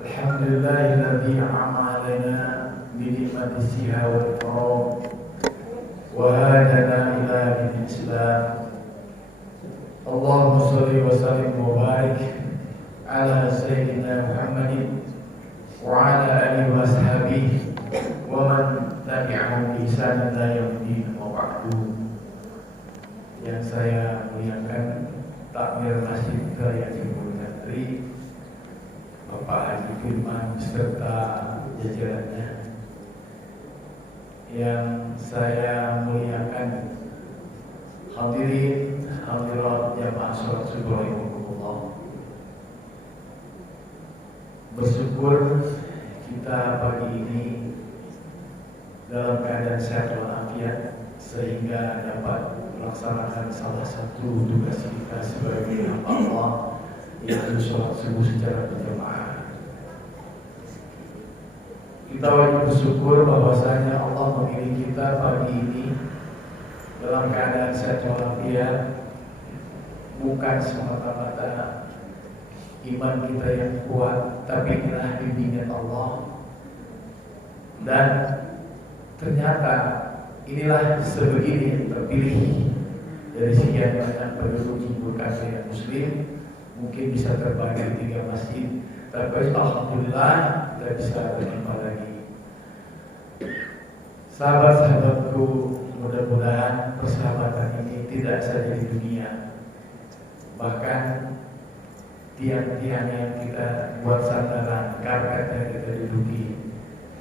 Alhamdulillahilladzi amalana binikmati siha wal ikram wa hadana ila dinil Islam. Allahumma shalli wa sallim wa barik ala sayyidina Muhammadin wa ala alihi wa ashabihi wa man tabi'ahum bi ihsan ila yaumil wa ba'du. Yang saya muliakan takmir Masjid Raya Jembul Santri, Bapak Haji Firman beserta jajarannya. Yang saya muliakan hadirin hadirat jamaah sholat subuh rahimakumullah. Bersyukur kita pagi ini dalam keadaan sehat walafiat sehingga dapat melaksanakan salah satu tugas kita sebagai hamba Allah, yaitu sholat subuh secara berjamaah. Kita wajib bersyukur bahwasanya Allah memilih kita pagi ini dalam keadaan sehat walafiat, bukan semata-mata iman kita yang kuat, tapi inilah bimbingan Allah. Dan ternyata inilah sebegini yang terpilih dari sekian banyak penduduk Jembul Santri Muslim, mungkin bisa terbagi di 3 masjid, tapi alhamdulillah kita bisa berjumpa lagi. Sahabat-sahabatku, mudah-mudahan persahabatan ini tidak saja di dunia, bahkan tiang-tiang yang kita buat sandaran, karpet yang kita duduki,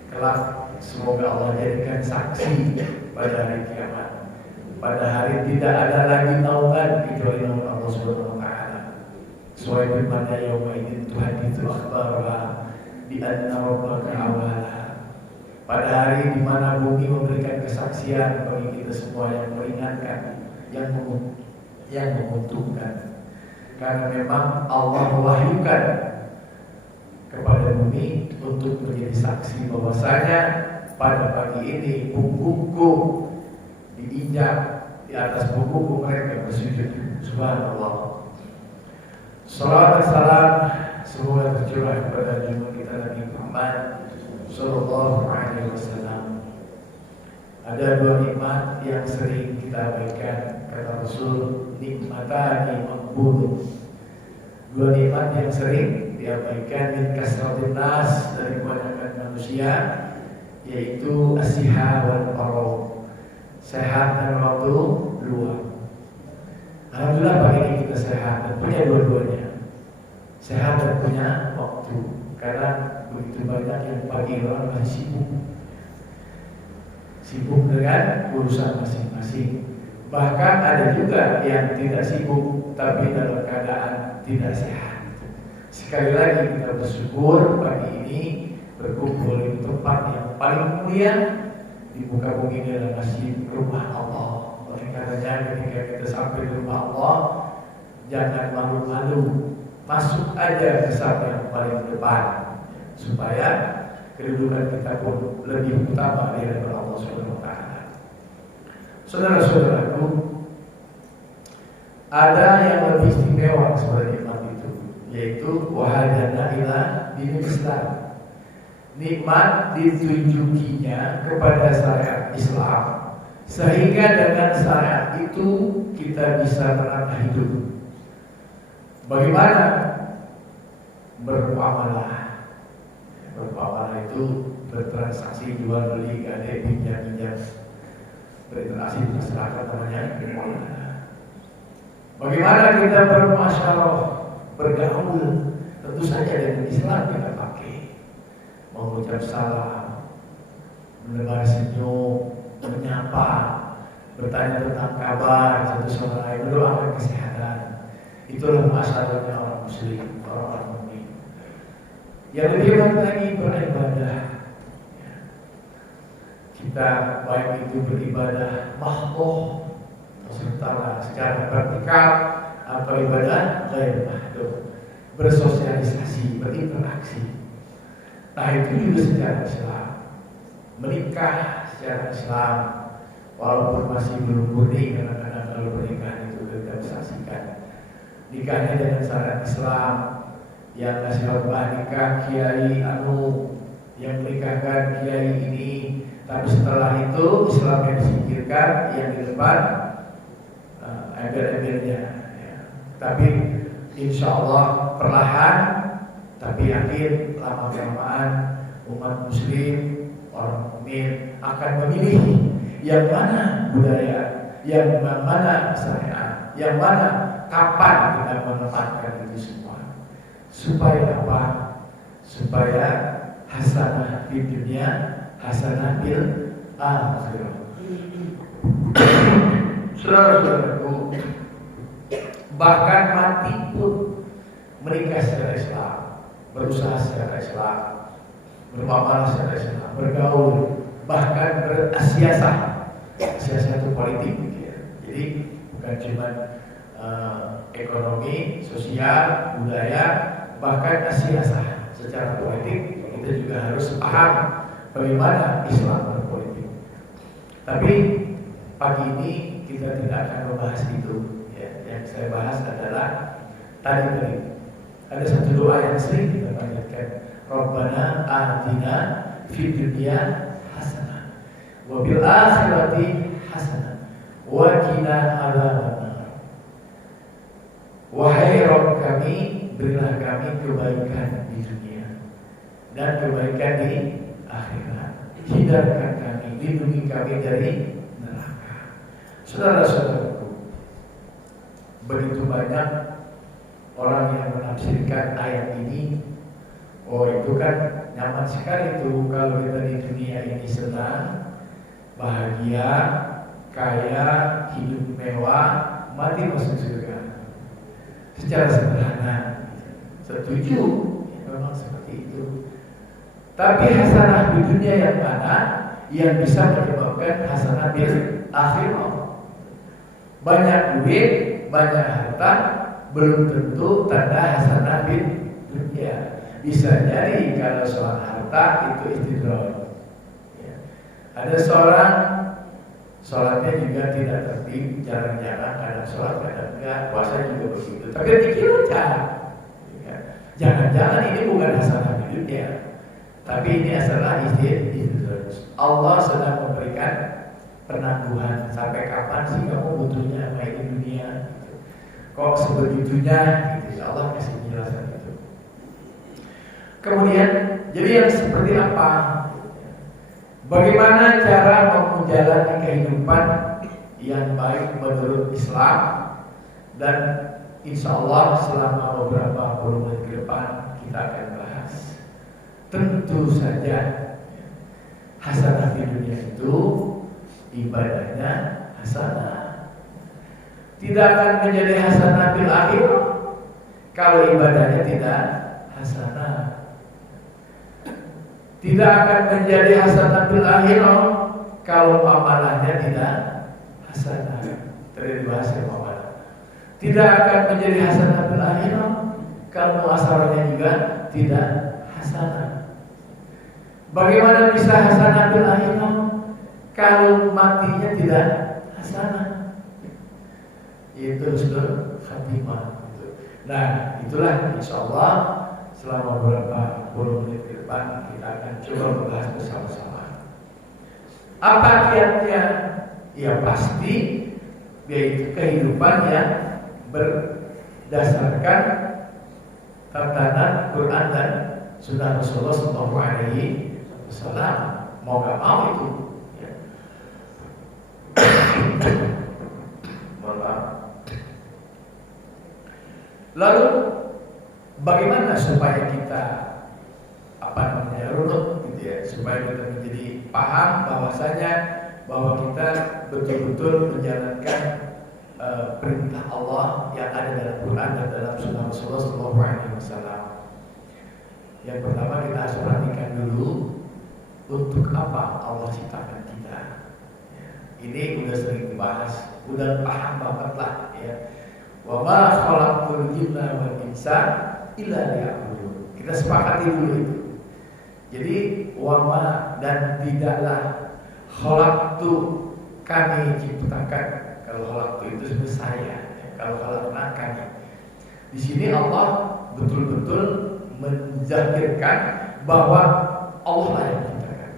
kelak semoga Allah jadikan saksi pada hari kiamat. Pada hari tidak ada lagi naungan kecuali naungan Allah Subhanahu wa taala. Sesuai firman-Nya, yauma idzin tuhaditsu akhbaraha bi anna rabbaka awwalaha. Pada hari di mana bumi memberikan kesaksian bagi kita semua, yang meringankan, yang menguntungkan. Karena memang Allah mewahyukan kepada bumi untuk menjadi saksi bahwasanya pada pagi ini punggungku diinjak, di atas punggungku mereka bersujud. Subhanallah. Salawat dan salam semoga tercurah kepada junjungan kita Nabi Muhammad Sallallahu Alaihi Wasallam. Ada 2 nikmat yang sering kita abaikan, kata Rasul, nikmatani maqbulun. 2 nikmat yang sering diabaikan min kasratin nas, dari kebanyakan manusia, yaitu as-siha wal faragh, sehat dan waktu luang. Alhamdulillah pagi ini kita sehat dan punya dua-duanya, sehat dan punya waktu. Karena begitu banyak yang pagi orang masih sibuk dengan urusan masing-masing. Bahkan ada juga yang tidak sibuk tapi dalam keadaan tidak sehat. Sekali lagi kita bersyukur pagi ini berkumpul di tempat yang paling mulia di muka bumi ini, adalah masjid, rumah Allah. Oleh karenanya ketika kita sampai di rumah Allah, jangan malu-malu, masuk aja ke saf yang paling depan supaya kedudukan kita pun lebih utama di hadapan Allah Subhanahu wa taala. Saudara-saudaraku, ada yang lebih istimewa sebagai nikmat itu, yaitu wahadana ila dinil Islam. Nikmat ditunjukinya kepada syariat Islam, sehingga dengan syariat itu kita bisa menata hidup. Bagaimana? Bermuamalah. Bermuamalah itu bertransaksi, jual beli, gadai, pinjam, berinteraksi di masyarakat, namanya bermuamalah. Bagaimana kita bermasyarah, bergaul? Tentu saja dengan Islam kita pakai. Mengucap salam, mendengar senyum, menyapa, bertanya tentang kabar satu sama lain, mendoakan kesehatan. Itulah masalahnya orang Muslim, orang mukmin. Yang lebih hebat lagi beribadah. Kita baik itu beribadah mahdoh, secara vertikal, atau ibadah ghair mahdoh, bersosialisasi, berinteraksi. Nah itu juga secara Islam. Menikah secara Islam, walaupun masih belum murni, kadang-kadang kalau pernikahan itu kita saksikan nikahnya dengan syariat Islam, yang kasih khotbah nikah kiai anu, yang menikahkan kiai ini, tapi setelah itu Islamnya disingkirkan, yang di depan embel-embelnya. Ya. Tapi insya Allah perlahan, tapi yakin lama-kelamaan umat muslim, orang mukmin akan memilih yang mana budaya, yang mana syariat, yang mana kapan kita menempatkan itu semua. Supaya apa? Supaya hasanah di dunia, hasanah bil akhirah. Saudara-saudaraku, bahkan mati pun menikah secara Islam, berusaha secara Islam, bermuamalah secara Islam, bergaul, bahkan berasiasah. Asiasah itu politik, gitu ya. Jadi bukan cuma ekonomi, sosial, budaya, bahkan asiasah secara politik. Kita juga harus paham bagaimana Islam berpolitik. Tapi pagi ini kita tidak akan membahas itu. Ya, yang saya bahas adalah tadi ada satu doa yang sering kita panjatkan. Rabbana atina fid dunya hasanah wa bil akhirati hasanah wa qina adzabannar. Wahai Rabb kami, berilah kami kebaikan di dunia dan kebaikan di akhirat. Hindarkan kami, lindungi kami dari neraka. Saudara-saudaraku, begitu banyak orang yang menafsirkan ayat ini. Oh, itu kan nyaman sekali tuh kalau kita di dunia ini senang, bahagia, kaya, hidup mewah, mati masuk surga. Secara sederhana, setuju, memang seperti itu. Tapi hasanah di dunia yang mana yang bisa menyebabkan hasanah di akhirat? Banyak duit, banyak harta, belum tentu tanda hasanah di dunia. Bisa jadi kalau soal harta itu istidroj. Ya. Ada seorang sholatnya juga tidak tertib, jarang-jarang, kadang sholat, kadang enggak, puasa juga begitu. Tapi pikir aja, ya. Jangan-jangan ini bukan hasanah di dunia, tapi ini adalah istidroj. Allah sedang memberikan penangguhan. Sampai kapan sih kamu butuhnya apa ini dunia? Kok sebegitunya? Gitu. Allah kasih penjelasan itu. Kemudian, jadi yang seperti apa? Bagaimana cara menjalani kehidupan yang baik menurut Islam? Dan insya Allah selama beberapa puluh menit ke depan kita akan bahas. Tentu saja hasanah di dunia itu ibadahnya hasanah. Tidak akan menjadi hasanah bil akhir kalau ibadahnya tidak hasanah. Tidak akan menjadi hasanah bil akhirah kalau amalahnya tidak hasanah. Tadi dibahas ya amalan. Tidak akan menjadi hasanah bil akhirah kalau muasarahnya juga tidak hasanah. Bagaimana bisa hasanah bil akhirah kalau matinya tidak hasanah? Itu sudah khatimah. Nah, itulah insyaallah selama beberapa puluh menit ke depan kita akan coba membahas bersama-sama. Apa kiatnya? Ya pasti yaitu kehidupan yang berdasarkan tatanan Quran dan Sunnah Rasulullah SAW. Mau gak mau itu. Ya. Lalu bagaimana supaya kita runut gitu ya, supaya kita menjadi paham bahwasanya bahwa kita betul-betul menjalankan perintah Allah yang ada dalam Quran dan dalam Sunnah Rasulullah SAW. Yang pertama kita harus perhatikan dulu untuk apa Allah ciptakan kita. Ya, ini udah sering dibahas, udah paham banget lah ya. Wa ma khalaqtul jinna wal insa illa liya'budun. Kita sepakati dulu itu. Jadi wama dan tidaklah khalaqtu kami ciptakan. Kalau khalaqtu itu sebenarnya saya, ya. Kalau khalaqna kami. Di sini Allah betul-betul menzahirkan bahwa Allah lah yang menciptakan.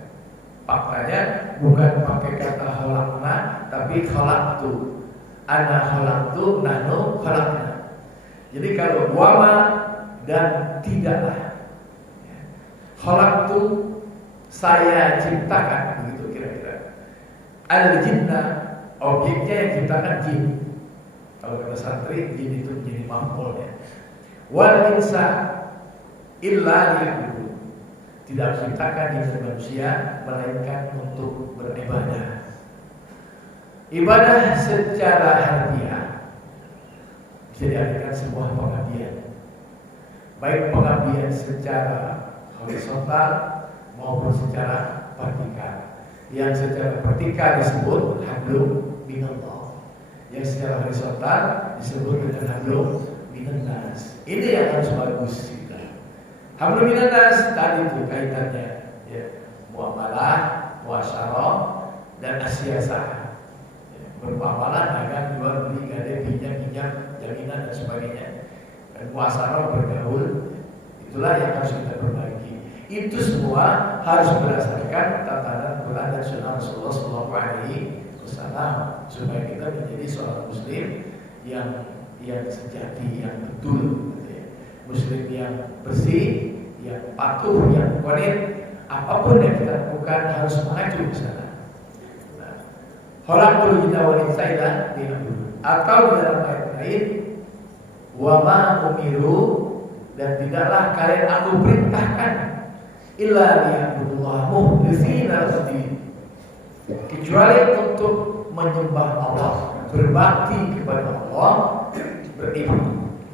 Faktanya bukan pakai kata khalaqna, tapi khalaqtu. Ana khalaqtu, nahnu khalaqna. Jadi kalau wama dan tidaklah, khalaqtu saya ciptakan, begitu kira-kira. Al-jinna, objeknya yang ciptakan jin. Kalau kata santri, jin itu menjadi maf'ul ya. Wal insa illa liya'budun. Tidak diciptakan jin dan manusia melainkan untuk beribadah. Ibadah secara harfiah bisa diartikan sebuah pengabdian, baik pengabdian secara horizontal maupun secara vertikal. Yang secara vertikal disebut hablum minallah, yang secara horizontal disebut dengan hablum minannas. Ini yang harus bagus kita. Hablum minannas tadi itu kaitannya ya, muamalah, muasyarah dan asyasah. Bermuamalah, dagang, jual beli, gadai, pinjam, jaminan dan sebagainya. Dan muasyarah, bergaul, itulah yang harus kita berbagi. Itu semua harus berdasarkan tatanan Quran dan Sunnah Rasulullah SAW supaya kita menjadi seorang Muslim yang sejati, yang betul, gitu ya. Muslim yang bersih, yang patuh, yang qanit. Apapun yang kita lakukan harus mengacu ke sana. Khalaqtul jinna wal insa illa liya'budun. Atau dalam ayat lain, wa ma umiru, dan tidaklah kalian aku perintahkan illa liya'budullaha mukhlishina lahu-din, kecuali untuk menyembah Allah, berbakti kepada Allah,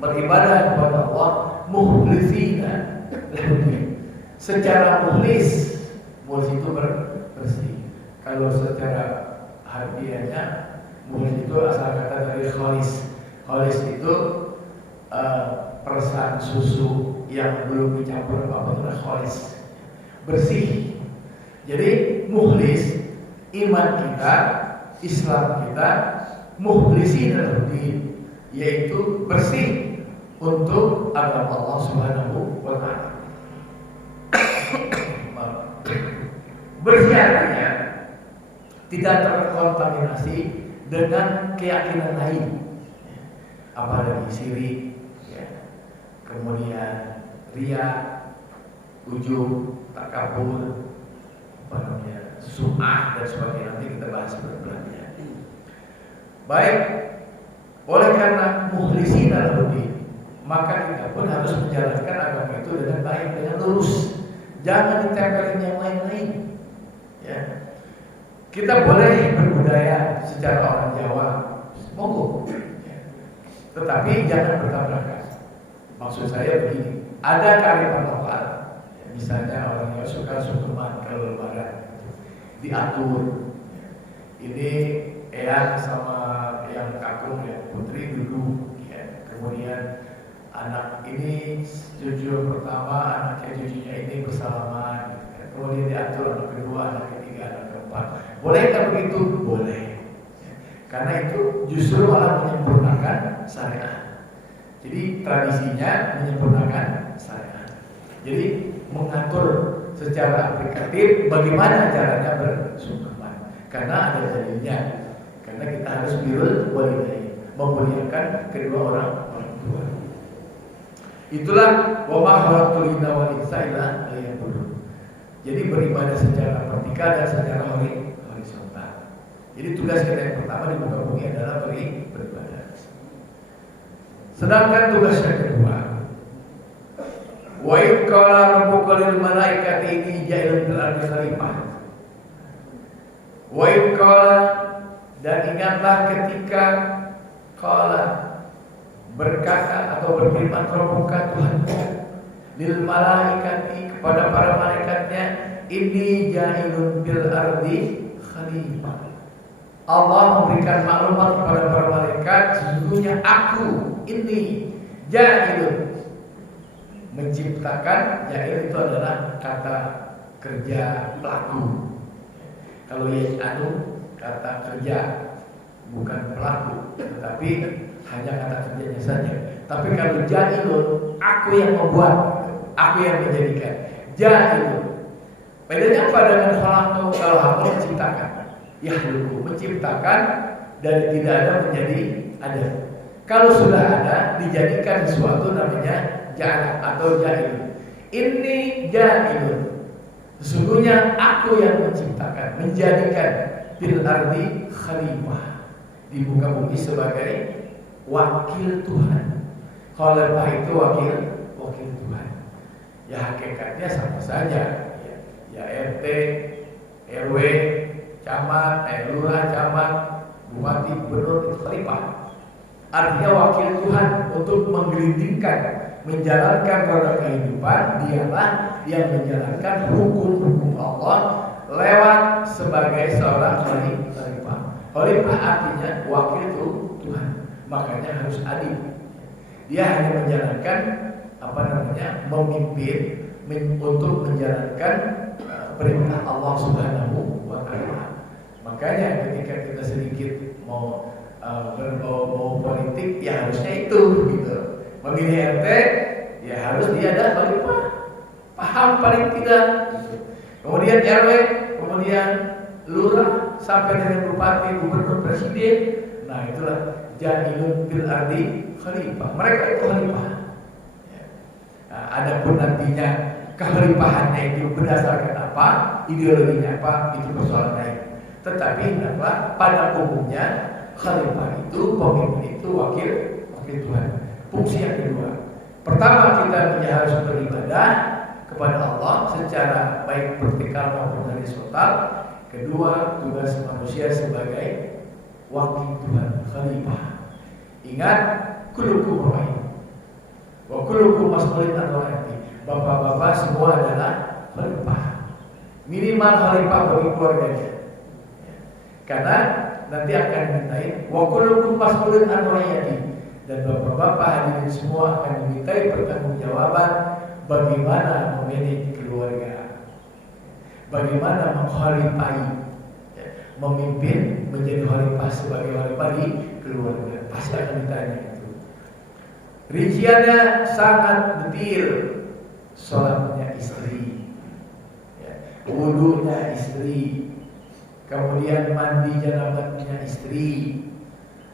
beribadah kepada Allah mukhlishina lahu-din. Secara mukhlis itu bersih. Kalau secara harfiahnya mukhlis itu asal kata dari khalis. Khalis itu perasaan susu yang belum dicampur apa-apa, khalis, bersih. Jadi mukhlis, iman kita, Islam kita, mukhlisin lahu-din, yaitu bersih untuk agama Allah Subhanahu wa taala. Bersih artinya tidak terkontaminasi dengan keyakinan lain, apa dari syirik, ya, kemudian riya, ujub, takabur, sum'ah dan sebagainya. Nanti kita bahas berbelakangnya. Baik, oleh karena mukhlishina lahu-din, maka kita pun harus menjalankan agama itu dengan baik, dengan lurus. Jangan ditempelin yang lain-lain. Ya. Kita boleh berbudaya secara orang Jawa, monggo. Ya. Tetapi jangan bertabrakan. Maksud saya begini, ada kearifan lokal. Ya, misalnya orang yang suka sungkeman kalau lebaran, diatur. Ya. Ini eyang sama yang kakung ya, putri duduk. Ya. Kemudian anak ini cucu pertama, anaknya cucunya ini bersalaman. Ya. Kemudian diatur anak kedua, anak ketiga, anak keempat. Bolehkah begitu? Boleh. Karena itu justru malah menyempurnakan syariat. Jadi tradisinya menyempurnakan syariat. Jadi mengatur secara aplikatif bagaimana caranya bersungkeman. Karena ada dalilnya. Karena kita harus birrul walidain, memuliakan kedua orang tua. Itulah wa ma khalaqtul jinna wal insa illa liya'budun. Jadi beribadah secara vertikal dan secara horizontal. Jadi tugas kita yang pertama di muka bumi adalah beribadah. Sedangkan tugas yang kedua, wa idh qala rabbuka lil malaikati inni ja'ilun fil ardi khalifah. Wa idh qala, dan ingatlah ketika qala berkata atau berfirman rabbuka Tuhanmu lil malaikati, kepada para malaikatnya, inni ja'ilun fil ardi khalifah. Allah memberikan maklumat kepada para malaikat, sesungguhnya aku ini ja'ilun, menciptakan. Ja'il itu adalah kata kerja pelaku. Kalau ya'anu kata kerja, bukan pelaku, tetapi hanya kata kerjanya saja. Tapi kalau ja'ilun, aku yang membuat, aku yang menjadikan. Ja'ilun. Bedanya apa dengan khalaqtu? Kalau aku menciptakan, yahluku, menciptakan dari tidak ada menjadi ada. Kalau sudah ada, dijadikan sesuatu namanya ja'al atau ja'ilun. Ini ja'ilun. Sesungguhnya aku yang menciptakan, menjadikan fil ardi khalifah, di muka bumi sebagai wakil Tuhan. Khalifah itu wakil Tuhan. Ya hakikatnya sama saja. Ya RT, RW, camat, lurah, camat, bupati, gubernur itu khalifah. Artinya wakil Tuhan untuk menggelindingkan, menjalankan roda kehidupan. Dialah yang menjalankan hukum-hukum Allah lewat sebagai seorang khalifah. Khalifah artinya wakil Tuhan. Makanya harus adil. Dia hanya menjalankan memimpin untuk menjalankan perintah Allah Subhanahu wa taala. Makanya ketika kita sedikit mau berbau politik, ya harusnya itu gitu. Memilih RT, ya harus dia ada khalifah, paham paling tidak gitu. Kemudian RW, kemudian lurah, sampai dengan bupati, gubernur, presiden. Nah itulah ja'ilun fil ardi khalifah. Mereka itu khalifah. Nah, adapun nantinya kekhalifahannya itu berdasarkan apa, ideologinya apa, itu persoalan lain. Tetapi hendaklah pada umumnya khalifah itu, pemimpin itu wakil Tuhan. Fungsi yang kedua, pertama kita harus beribadah kepada Allah secara baik vertikal maupun horizontal. Kedua, tugas manusia sebagai wakil Tuhan, khalifah. Ingat, kullukum ra'in wa kullukum mas'ulun an ra'iyati. Bapak-bapak semua adalah khalifah. Minimal khalifah bagi keluarganya. Karena nanti akan dimintain wa kullukum mas'ulun an ra'iyati. Dan bapak-bapak hadirin semua akan dimintai pertanggungjawaban bagaimana memanage keluarga, bagaimana menghalifahi, memimpin menjadi khalifah sebagai khalifah di keluarga. Pasti akan ditanya itu. Rinciannya sangat detail. Sholatnya istri, wudunya istri, kemudian mandi janabatnya istri,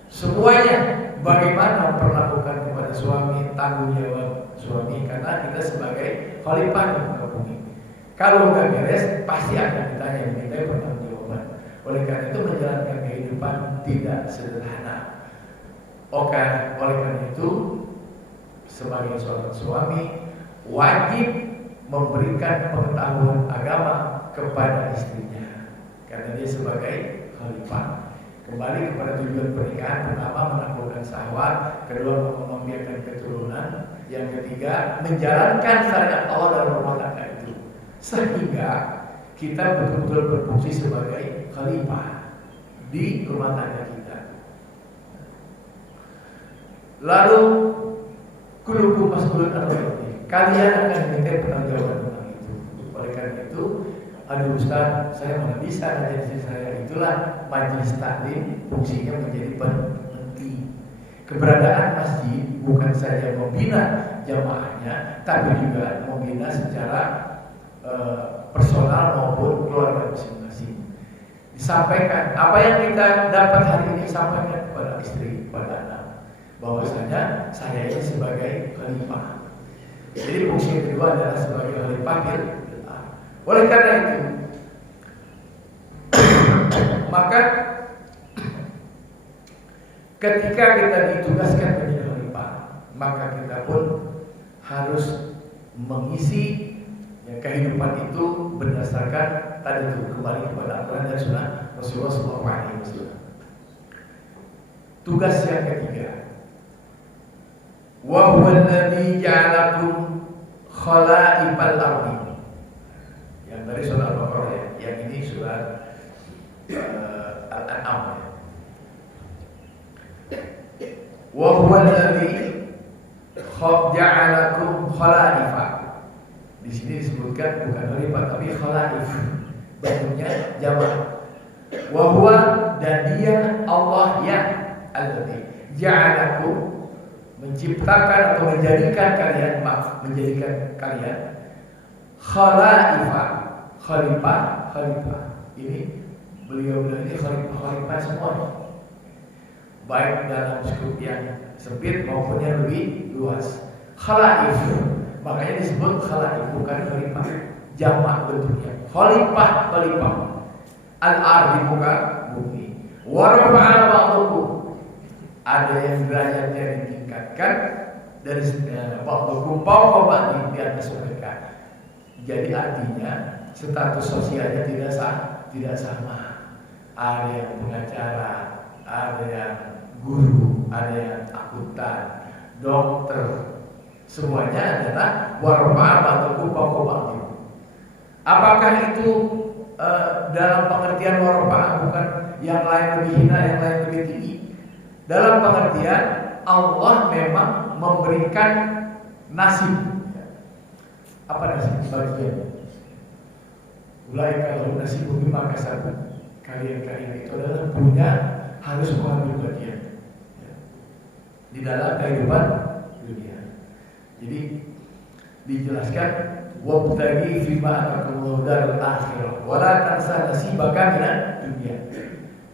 semuanya. Bagaimana memperlakukan kepada suami, tanggung jawab suami, karena kita sebagai khalifah di muka bumi. Kalau nggak beres, pasti akan ditanya, diminta pertanggungjawaban. Oleh karena itu menjalankan kehidupan tidak sederhana. Oleh karena itu sebagai seorang suami wajib memberikan pengetahuan agama kepada istrinya, karena dia sebagai khalifah. Kembali kepada tujuan pernikahan, pertama menaklukkan syahwat, kedua membiarkan keturunan, yang ketiga menjalankan syariat Allah dalam rumah tangga itu, sehingga kita betul-betul berfungsi sebagai khalifah di rumah tangga kita. Lalu kullukum mas'ulun an ra'iyati. Kalian akan diminta pertanggungjawaban tentang itu. Oleh karena itu, aduh Ustaz, saya mana bisa ngajarin saya. Itulah majelis taklim fungsinya menjadi penghenti. Keberadaan masjid bukan saja membina jamaahnya, tapi juga membina secara personal maupun keluarga masing-masing. Disampaikan apa yang kita dapat hari ini, sampaikan kepada istri, kepada anak, bahwasanya saya ini sebagai khalifah. Jadi fungsi yang kedua adalah sebagai khalifah bil. Oleh karena itu, maka ketika kita ditugaskan menjadi khalifah, maka kita pun harus mengisi kehidupan itu berdasarkan tadi itu, kembali kepada Al-Quran dan Sunnah Rasulullah SAW. Tugas yang ketiga, wa huwa alladzi ja'alakum khala'ifal ardi. Yang dari surah Al-Baqarah ya, yang ini surah Al-An'am ya. Wa huwa alladzi ja'alakum khala'ifah. Di sini disebutkan bukan khalifah tapi khalaif. Bentuknya jamak. Wa huwa, dan dia Allah yang alladzi ja'alakum, menciptakan atau menjadikan kalian khalifah. Ini beliau ini khalifah semua, baik dalam skup yang sempit maupun yang lebih luas. Khalaif, makanya disebut khalaif, bukan khalifah jamak bentuknya. Khalifah al-ardi, bukan bumi. Wa rafa'a ba'dakum, ada yang derajatnya ditingkatkan dari ba'dakum fawqa ba'din, di atas mereka. Jadi artinya status sosialnya tidak sama. Ada yang pengacara, ada yang guru, ada yang akuntan, dokter. Semuanya adalah warfa'a ba'dakum fawqa ba'din. Apakah itu dalam pengertian warfa'a, bukan yang lain lebih hina, yang lain lebih tinggi? Dalam pengertian Allah memang memberikan nasib. Apa nasib? Bagian. Ulaika lahum nasibun mimma kasabu. Kalian itu adalah punya, harus mengambil bagian di dalam kehidupan dunia. Jadi dijelaskan wabtaghi fima atakumullahu darul akhirah wa la tansa nasibaka minad dunya.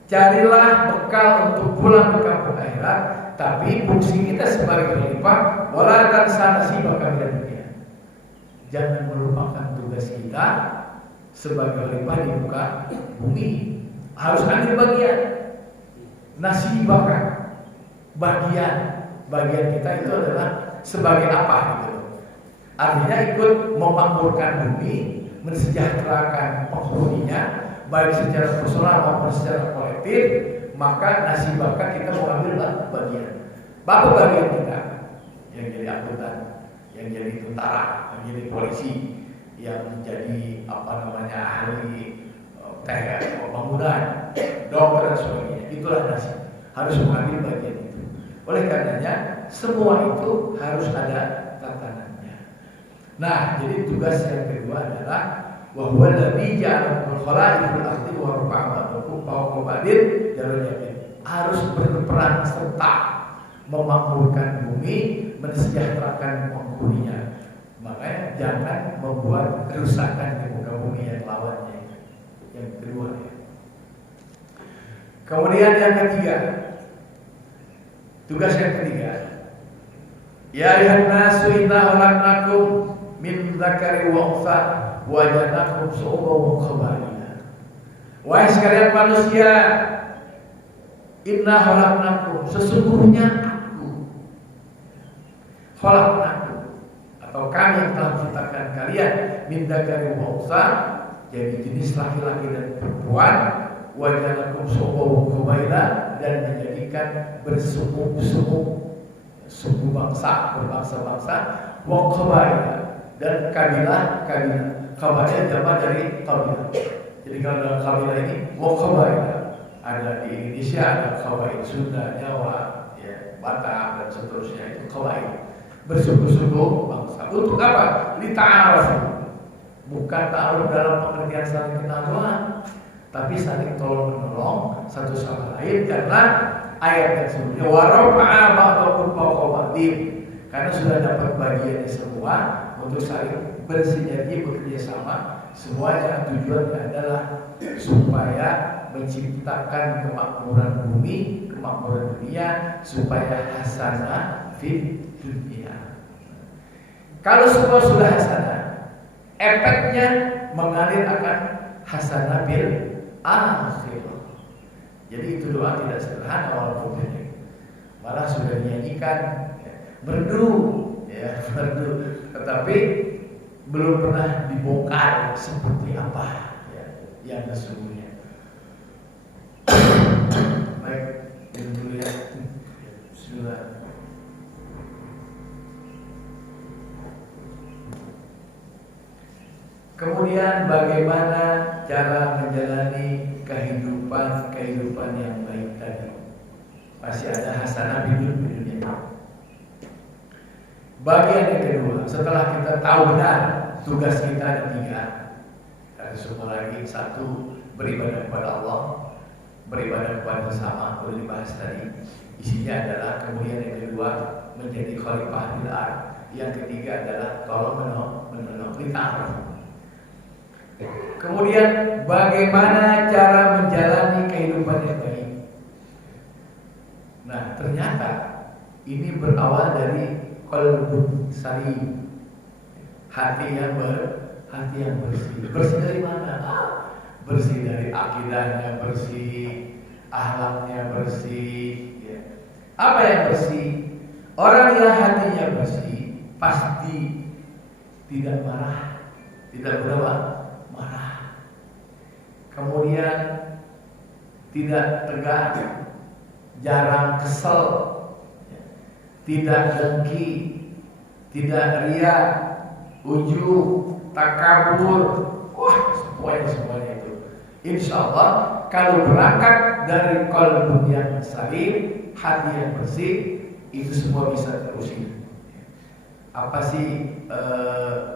Carilah bekal untuk pulang ke kampung akhirat, tapi fungsi kita sebagai khalifah wala tansa nasibaka minad dunya. Jangan melupakan tugas kita sebagai khalifah di muka bumi. Harus ambil bagian. Nasibaka, bagian kita itu adalah sebagai apa gitu. Artinya ikut memakmurkan bumi, mensejahterakan penghuninya, baik secara personal maupun secara kolektif. Maka nasibaka, kita mau ambil bagian. Apa bagian kita? Yang jadi akuntan, yang jadi tentara, yang jadi polisi, yang menjadi ahli bangunan, dokter dan sebagainya. Itulah nasib. Harus mengambil bagian itu. Oleh karenanya semua itu harus ada tatanannya. Nah, jadi tugas yang kedua adalah wa huwa alladzi ja'alakum khalaifal ardi wa rafa'a ba'dakum fawqa ba'din darajat. Harus berperan serta memakmurkan bumi, mensejahterakan penghuninya. Makanya jangan membuat kerusakan di muka bumi yang lawannya. Yang kedua ya. Kemudian yang ketiga, tugas yang ketiga, ya ayuhan nasu inna khalaqnakum min dzakari wa untha wa ja'alnakum syu'uban wa qabaila. Wahai sekalian manusia, inna khalaqnakum, sesungguhnya aku, khalaqnakum, atau kami yang telah menciptakan kalian, min dzakari wa untha, jadi jenis laki-laki dan perempuan, wa ja'alnakum syu'uban wa qabaila, dan menjadikan suku bangsa, berbangsa-bangsa, wa qabaila, dan kabilah. Kabilah jamak dari kabilah. Jadi kalau dalam kabilah ini wa qabaila, ada di Indonesia ada kabilah Sunda, Jawa, ya, Batak dan seterusnya, itu kabilah. Bersuku-suku bangsa. Untuk apa? Lita'arafu. Bukan ta'aruf dalam pengertian saling kenal doang, tapi saling tolong menolong satu sama lain, karena ayat yang sebelumnya wa rafa'a ba'dakum fawqa ba'din, karena sudah dapat bagiannya semua untuk saling bersinergi, bekerja sama. Semuanya tujuannya adalah supaya menciptakan kemakmuran bumi, kemakmuran dunia, supaya hasanah fid dunia. Kalau semua sudah hasanah, efeknya mengalir akan hasanah bil akhirah. Jadi itu doa tidak sederhana walaupun ini malah sudah dinyanyikan, merdu, tetapi belum pernah dibongkar seperti apa yang sesungguhnya. Baik, dulu ya. Bismillah. Kemudian bagaimana cara menjalani kehidupan yang baik tadi? Masih ada hasanah di dunia. Bagian yang kedua, setelah kita tahu benar tugas kita ada 3, ada semua lagi. 1, beribadah kepada Allah, beribadah kepada sesama, boleh dibahas tadi. Isinya adalah, kemudian yang kedua, menjadi khalifah fil ardh. Yang ketiga adalah tolong menolong dita'aruf. Kemudian bagaimana cara menjalani kehidupan yang baik. Nah, ternyata ini berawal dari qalbun salim, hati yang bersih. Bersih dari mana? Bersih dari akidahnya bersih, akhlaknya bersih. Ya. Apa yang bersih? Orang yang hatinya bersih pasti tidak marah, tidak berapa marah. Kemudian tidak tegang, jarang kesel, tidak dengki, tidak ria, ujub, takabur. Wah, semuanya itu. Insya Allah kalau berangkat dari qalbun yang salim, hati yang bersih, itu semua bisa terusin. Apa sih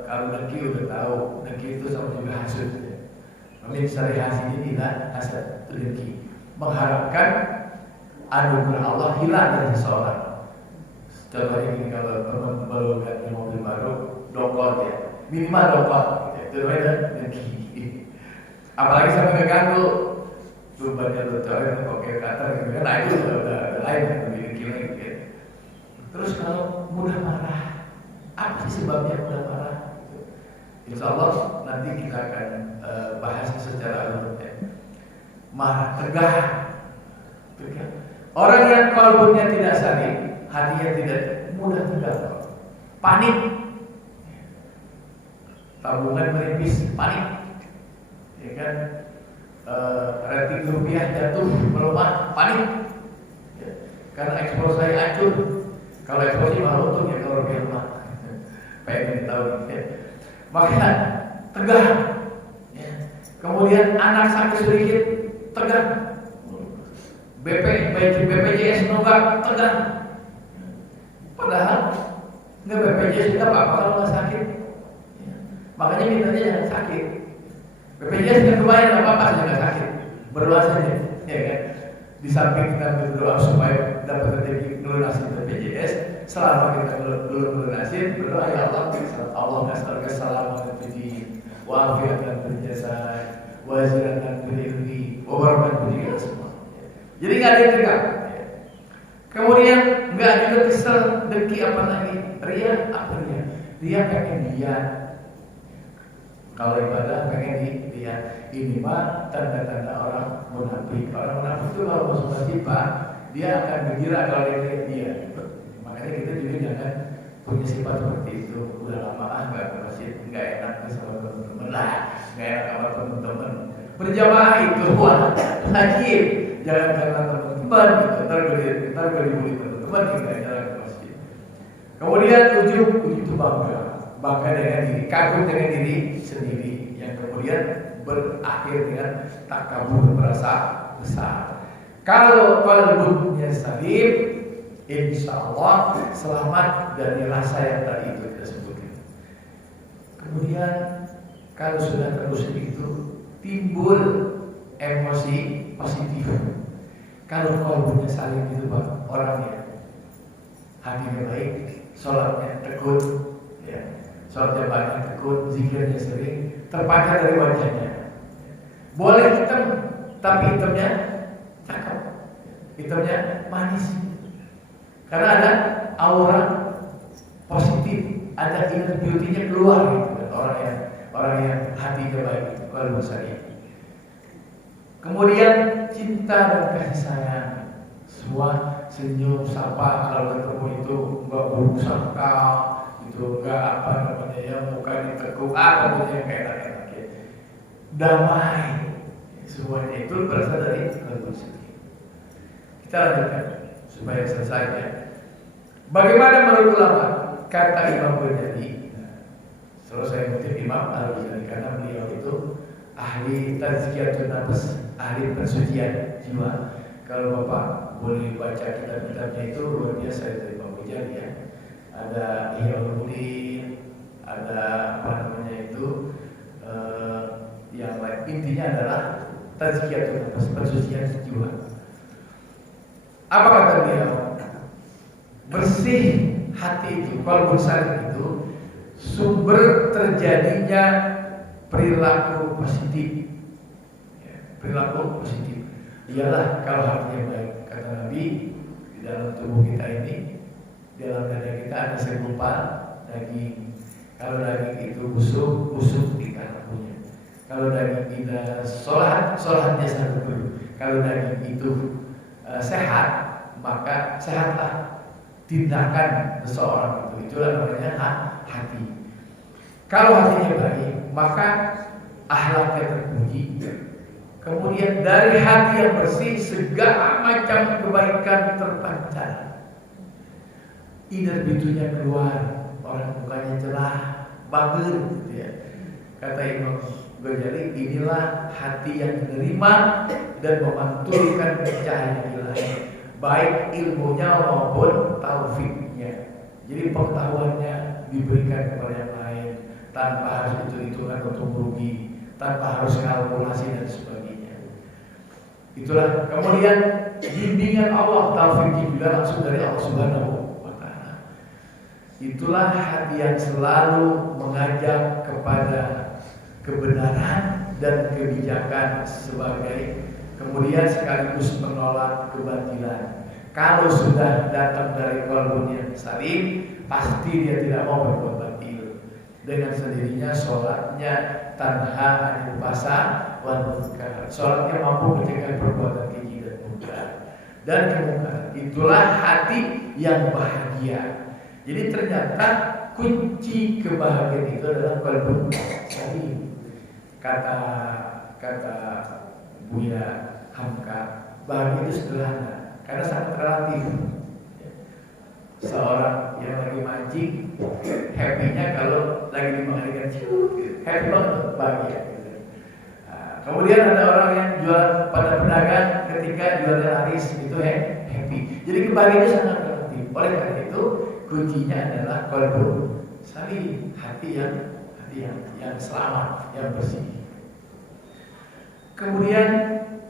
kalau dengki udah tahu, dengki itu sama juga hasud. Min syarri hasidin idza hasad, itu dengki. Mengharapkan anugerah Allah hilang dari seseorang. Contohnya gini, kalau teman baru ganti mobil baru, dongkol ya, minimal dongkol, itu namanya dengki. Apalagi sampai ngeganggu, bannya lo coret pakai kata gitu kan, nah itu udah lain, lebih dengki lagi gitu. Terus kalau mudah marah, apa sih sebabnya mudah marah? Insya Allah nanti kita akan bahas secara runut ya. Marah, tegang. Orang yang qalbunnya tidak salim, hatinya tidak, mudah tegang, panik, tabungan menipis, panik, ya kan? Rating rupiah jatuh melemah, panik, ya. Karena ekspor saya hancur. Kalau ekspor sih malah untung ya kalau rupiah lemah. Pengen tahu ya. Maka tegang, ya. Kemudian anak sakit sedikit, tegang. BPJS nunggak, tegang. Padahal nggak BPJS juga apa-apa kalau nggak sakit. Ya. Makanya mintanya jangan sakit. BPJS nggak kebayang apa-apa saja nggak sakit. Berdoa saja, ya kan? Di samping kita berdoa supaya dapat rezeki melunasi BPJS, selama kita belum melunasi, berdoa ya Allah nas'aluka keselamatan fiddin, wa'afiatan fil jasad, wa ziyadatan fil ilmi, wa barakatan fil rizq. Jadi nggak ada yang tegang. Kemudian nggak juga kesel, dengki apa lagi? Ria apa ria? Ria pengen lihat. Kalau ibadah pengen dilihat. Ini mah tanda-tanda orang munafik. Orang munafik itu kalau masuk masjid Pak, dia akan bergila kalau dia lihat dia. Makanya kita juga jangan punya sifat seperti itu. Udah lama nggak ke masjid, nggak enak sama teman-teman lah, nggak enak sama teman-teman. Berjamaah itu wajib. Jangan karena teman-teman gitu, ntar dibully teman-teman kita jalan ke masjid. Kemudian ujub itu bangga dengan diri, kagum dengan diri sendiri, yang kemudian berakhir dengan takabur, merasa besar. Kalau qalbunnya salim, insya Allah selamat dari rasa yang tadi itu kita sebutkan. Kemudian kalau sudah terus itu timbul emosi positif. Kalau qalbunnya salim itu Pak, orangnya hatinya baik, sholatnya tekun, ya, sholatnya banyak tekun, zikirnya sering, terpancar dari wajahnya. Boleh hitam, tapi hitamnya cakep, hitamnya manis. Karena ada aura positif, ada inner beauty-nya keluar gitu. Orang yang hatinya baik, qalbun salim. Kemudian cinta dan kasih sayang, semua senyum, sapa, kalau ketemu itu enggak buruk sangka, itu enggak apa namanya ya, muka ditekuk, apa yang enak-enak ya. Damai, semuanya itu berasal dari qalbun salim. Kita lanjutkan supaya selesai ya. Bagaimana menurut ulama? Kata Imam Ghazali, selesai mengutip Imam Al-Ghazali karena beliau itu ahli tazkiyatun nafs, ahli pensucian jiwa. Kalau Bapak boleh baca kitab-kitabnya itu luar biasa dari Imam Ghazali ya. Ada Ihya Ulumuddin, ada apa namanya itu yang lain. Intinya adalah tazkiyatun nafs, pensucian jiwa. Apa kata beliau? Bersih hati itu, qalbun salim itu sumber terjadinya perilaku positif. Ya, perilaku positif. Iyalah kalau hatinya baik. Kata Nabi, di dalam tubuh kita ini, di dalam dada kita ada segumpal daging. Kalau daging itu busuk, busuk tingkah lakunya. Kalau daging kita sholat, sholatnya selalu dulu. Kalau daging itu sehat, maka sehatlah tindakan seseorang itu. Itulah namanya hati. Kalau hatinya baik, maka akhlaknya terpuji. Kemudian dari hati yang bersih segala macam kebaikan terpancar. Inner bitunya keluar, orang mukanya cerah, bagus gitu ya. Kata Imam Ghazali, inilah hati yang menerima dan memantulkan cahaya ilahi, baik ilmunya maupun taufiknya. Jadi pengetahuannya diberikan kepada yang lain tanpa harus hitung-hitungan untuk merugi, tanpa harus kalkulasi dan sebagainya. Itulah kemudian bimbingan Allah, taufiknya juga langsung dari Allah Subhanahu wa Ta'ala. Itulah hati yang selalu mengajak kepada kebenaran dan kebijakan sebagai, kemudian sekaligus menolak kebatilan. Kalau sudah datang dari qalbun yang salim, pasti dia tidak mau berbuat batil. Dengan sendirinya sholatnya tanha anil fahsya wal munkar. Sholatnya mampu mencegah perbuatan keji dan munkar dan kemungkaran. Itulah hati yang bahagia. Jadi ternyata kunci kebahagiaan itu adalah qalbun salim. Kata Buya Hamka, bahagia itu sederhana karena sangat relatif. Seorang yang lagi mancing, happy-nya kalau lagi dimakan ikan, happy banget, bahagia. Kemudian ada orang yang jual pada pedagang, ketika jualnya laris itu happy. Jadi kebahagiaannya sangat relatif. Oleh karena itu kuncinya adalah qalbun salim, hati yang selamat, yang bersih. Kemudian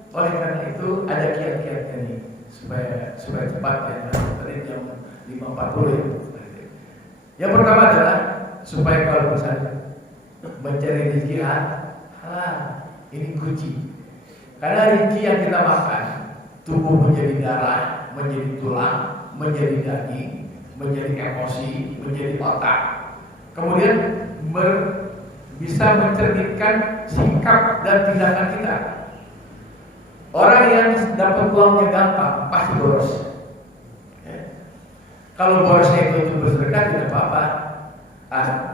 oleh karena itu ada kiat-kiatnya nih supaya cepat ya. Tadi jam 5.40 ya. Yang pertama adalah supaya kalau misalnya mencari rezeki halal, ini kunci. Karena rezeki yang kita makan, tubuh menjadi darah, menjadi tulang, menjadi daging, menjadi emosi, menjadi otak. Kemudian bisa mencerminkan sikap dan tindakan kita. Orang yang dapat uangnya gampang pasti boros. Kalau borosnya itu bersedekah tidak apa-apa.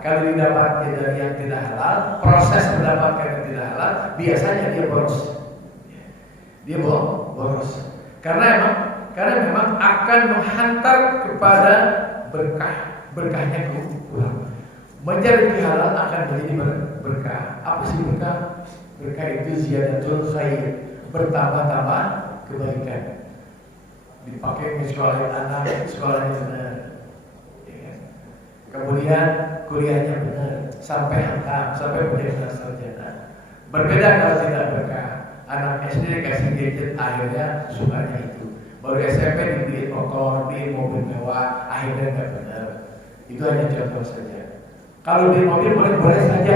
Kalau didapatkan dari yang tidak halal, proses mendapatkan yang tidak halal, biasanya dia boros. Dia boros. Karena memang akan menghantar kepada berkahnya kurang. Mencari halal akan menjadi berkah. Apa sih berkah? Berkah itu ziyadatul khair, bertambah-tambah kebaikan. Dipakai ke sekolah anak, sekolahnya benar. Ya kan? Kemudian kuliahnya benar, sampai hantam, sampai punya sarjana. Berbeda kalau tidak berkah. Anak SD dikasih gadget, akhirnya sukanya itu. Baru SMP dibeliin motor, dibeliin mobil mewah, akhirnya nggak benar. Itu hanya contoh saja. Kalau di mobil boleh saja,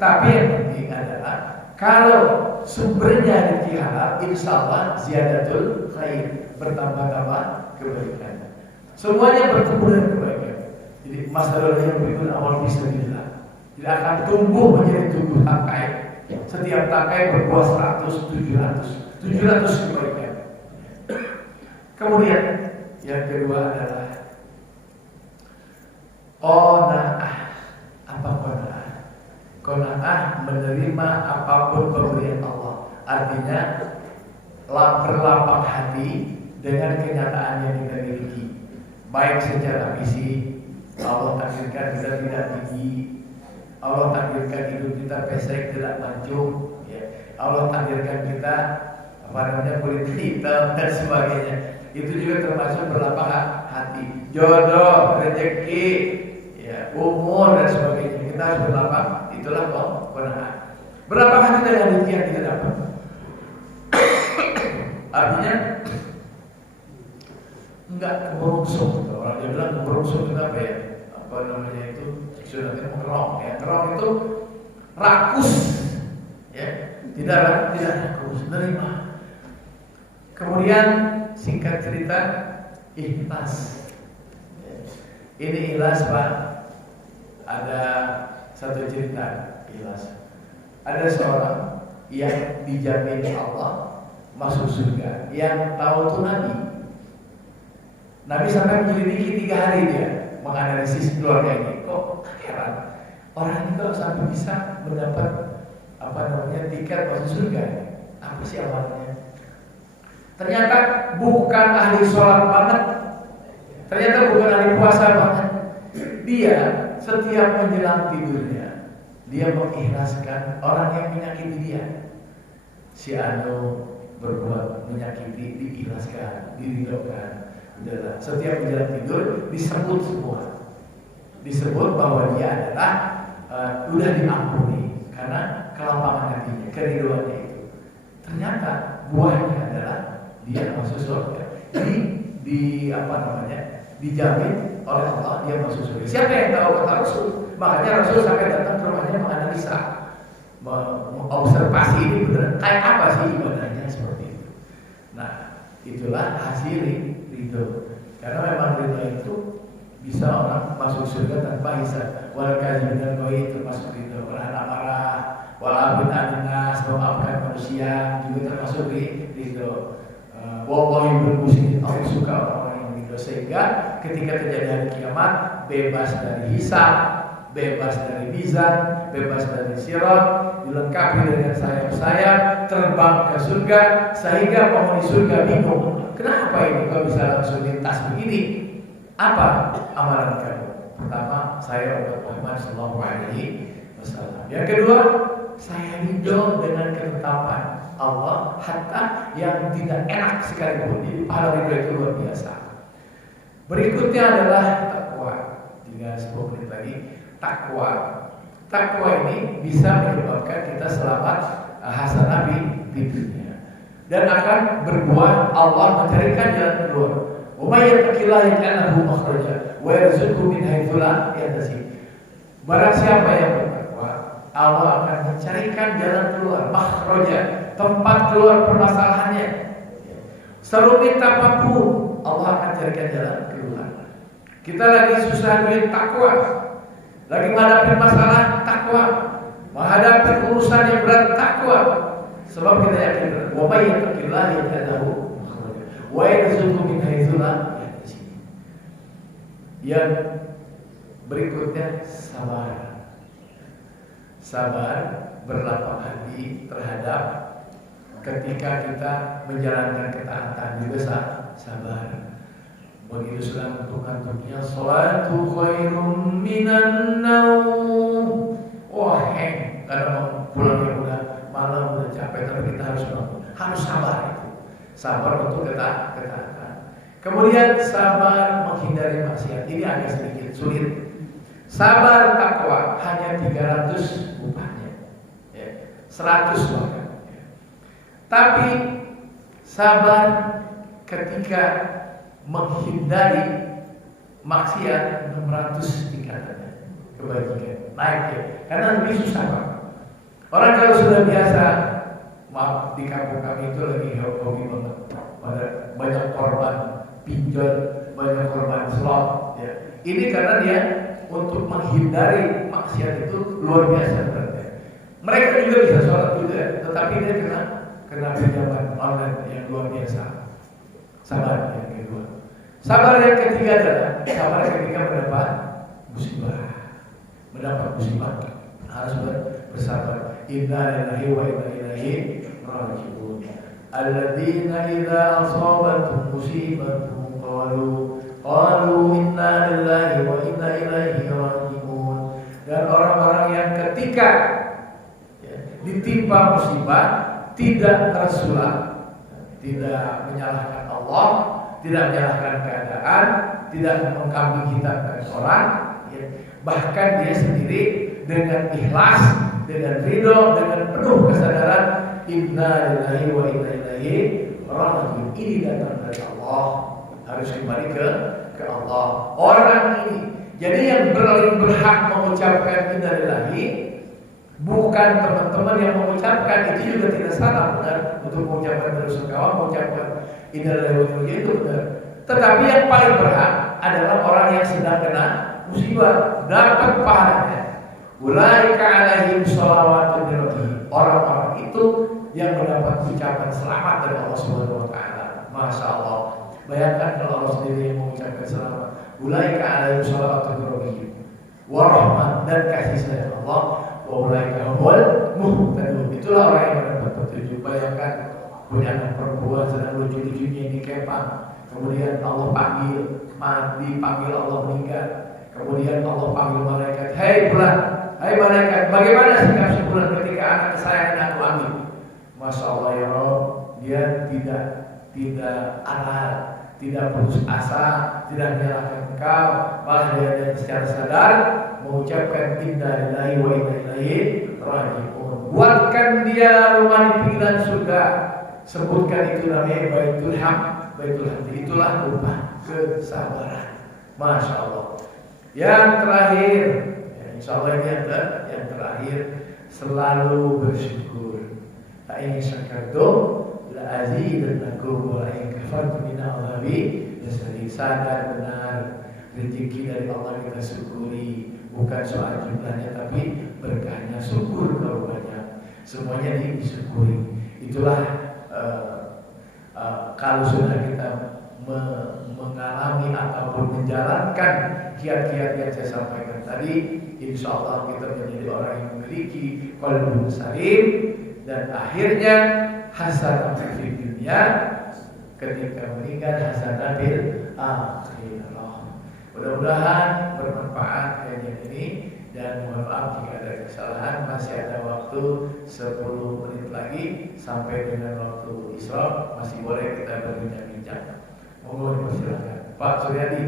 tapi yang penting adalah kalau sumbernya rezeki halal, insya Allah ziyadatul khair, bertambah-tambah kebaikan. Semuanya bertemu dengan kebaikan. Jadi masalah yang berikut awal bisa dilihat. Tidak akan tumbuh menjadi tumbuh tangkai. Setiap tangkai berbuah 100, 700 kebaikan. Kemudian yang kedua adalah qanaah. Apa qanaah? Qanaah menerima apapun pemberian Allah. Artinya berlapang hati dengan kenyataan yang kita miliki. Baik secara fisik, Allah takdirkan kita tidak tinggi, Allah takdirkan hidup kita pesek tidak mancung, ya. Allah takdirkan kita kulit hitam dan sebagainya. Itu juga termasuk berlapang hati. Jodoh, rezeki, ya, umur dan sebagainya. Kita harus berlapang. Itulah qanaah. Berlapang hati dengan rezeki yang kita dapat. nggak kemerunsuk. Orang dia bilang kemerunsuk itu apa ya? Apa namanya itu? Sunatnya ngerong ya. Ngerong itu rakus, ya. Tidak rakus, nerima. Kemudian singkat cerita ikhlas. Ini ikhlas Pak. Ada satu cerita ikhlas. Ada seorang yang dijamin Allah masuk surga. Yang tahu itu Nabi. Nabi sampai menyelidiki 3 hari dia menganalisis keluarga ini. Kok heran orang ini kalau sampai bisa mendapat tiket masuk surga. Apa sih awalnya? Ternyata bukan ahli sholat banget. Ternyata bukan ahli puasa banget. Dia setiap menjelang tidurnya, dia mengikhlaskan orang yang menyakiti dia. Si Anu berbuat menyakiti, diikhlaskan, diridhokan. Setiap menjelang tidur disebut semua. Disebut bahwa dia adalah sudah diampuni karena kelapangan hatinya, keridhoannya itu. Ternyata buahnya adalah dia masuk surga. Dijamin oleh Allah dia masuk surga. Siapa yang tahu kata Rasul? Makanya Rasul sampai datang ke rumahnya menganalisa, mengobservasi ini benar kayak apa sih ibadahnya seperti itu. Nah, itulah hasil ridho. Karena memang ridho itu bisa orang masuk surga tanpa hisab. Wal kadzimin koi termasuk ridho. Orang amarah, wal anas memaafkan manusia juga termasuk ridho. Wallahi bermuslim, Allah suka orang yang ridho. Sehingga ketika terjadi hari kiamat, bebas dari hisab, bebas dari mizan, bebas dari sirat, dilengkapi dengan sayap-sayap, terbang ke surga, sehingga penghuni surga bingung. Kenapa ini kok bisa langsung lintas begini? Apa amalan kamu? Pertama, saya umat Muhammad Sallallahu Alaihi Wasallam. Yang kedua, saya ridho dengan ketetapan Allah, hatta yang tidak enak sekalipun. Jadi pahala ridho itu luar biasa. Berikutnya adalah takwa. Tinggal 10 menit lagi. Takwa. Takwa ini bisa menyebabkan kita selamat hasanah di dunia dan akan berbuah Allah mencarikan jalan keluar. Wa may yattaqillaha yaj'al lahu makhraja wa yarzuqhu min haitsu la yahtasib. Barang siapa yang bertakwa, Allah akan mencarikan jalan keluar, makhraja, tempat keluar permasalahannya. Serumit apapun, Allah akan carikan jalan keluar. Kita lagi susah duit, takwa. Lagi menghadapi masalah, takwa. Menghadapi urusan yang berat, takwa. Sebab kita yakin, wa may yattaqillaha yaj'al lahu makhraja wa yarzuqhu min haitsu la yahtasib. Yang berikutnya sabar. Sabar berlapang hati terhadap ketika kita menjalankan ketaatan juga sabar. Begitu sudah menentukannya, salatu khairum minan naum. Wah, karena pulangnya udah malam, udah capek, tapi kita harus bangun. Harus sabar itu. Sabar untuk ketaatan. Kemudian sabar menghindari maksiat. Ini agak sedikit sulit. Sabar takwa hanya 300 upahnya, ya, 100 bahkan. Ya. Tapi sabar ketika menghindari maksiat 600 tingkatannya kebajikan naik ya, karena lebih susah Pak. Orang kalau sudah biasa, maaf di kampung kami itu lagi hobi banget, banyak korban pinjol, banyak korban slot ya. Ini karena dia untuk menghindari maksiat itu luar biasa berarti. Mereka juga bisa sholat juga, tetapi dia kena pinjaman online yang luar biasa. Sabar yang kedua. Sabar yang ketiga adalah sabar ketika mendapat musibah. Mendapat musibah harus bersabar. Inna lillahi wa inna ilaihi raji'un. Alladzina idza asabatuhum musibatun qalu inna lillahi wa inna ilaihi raji'un. Dan orang-orang yang ketika ditimpa musibah tidak tersulat, tidak menyalahkan Allah, tidak menyalahkan keadaan, tidak mengkambing hitamkan orang, ya. Bahkan dia sendiri dengan ikhlas, dengan ridho, dengan penuh kesadaran, inna lillahi wa inna ilaihi raji'un. Ini datang dari Allah, harus kembali ke Allah. Orang ini, jadi yang paling berhak mengucapkan innalillahi bukan teman-teman yang mengucapkan, itu juga tidak salah, benar, untuk mengucapkan bersyukur, mengucapkan innalillahi itu benar. Tetapi yang paling berhak adalah orang yang sedang kena musibah, dapat pahalanya. Ulaika alaihim shalawatun min rabbihim. Orang-orang itu yang mendapat ucapan selamat dari Allah Subhanahu wa taala. Masya Allah. Bayangkan kalau Allah sendiri yang mengucapkan selamat. Ulaika alaihim shalawatun min rabbihim wa rahmah, dan kasih sayang Allah. Wa ulaika humul muhtadun. Itulah orang yang mendapat petunjuk. Bayangkan punya anak perempuan sedang lucu-lucunya di kepang. Kemudian Allah panggil, mati, panggil Allah meninggal. Kemudian Allah panggil malaikat, hei bulan, hai malaikat, bagaimana sikap si bulan ketika anak kesayangan aku ambil? Masya Allah ya Rabb, dia tidak aral, tidak putus asa, tidak menyalahkan engkau, malah dia secara sadar mengucapkan inna lillahi wa inna ilaihi raji'un. Buatkan dia rumah di pinggiran surga, sebutkan itu namanya Baitul Hamd. Baitul Hamd, itulah rumah kesabaran. Masya Allah. Yang terakhir, insya Allah ini yang terakhir, selalu bersyukur. Ta'in syakartum la azidannakum wa in kafartum inna Allahi lasyadid. Sadar benar rezeki dari Allah kita syukuri, bukan soal jumlahnya tapi berkahnya. Syukur kalau banyak, semuanya disyukuri. Itulah kalau sudah kita mengalami ataupun menjalankan kiat-kiat yang saya sampaikan tadi, insya Allah kita menjadi orang yang memiliki qalbun salim, dan akhirnya hasanah fid dunya, ketika meninggal hasanah fil akhirah. Mudah-mudahan bermanfaat kajian ini, dan mohon maaf jika ada kesalahan. Masih ada waktu 10 menit lagi sampai dengan waktu Isra, masih boleh kita berbincang-bincang. Mohon dipersilakan Pak Suryadi.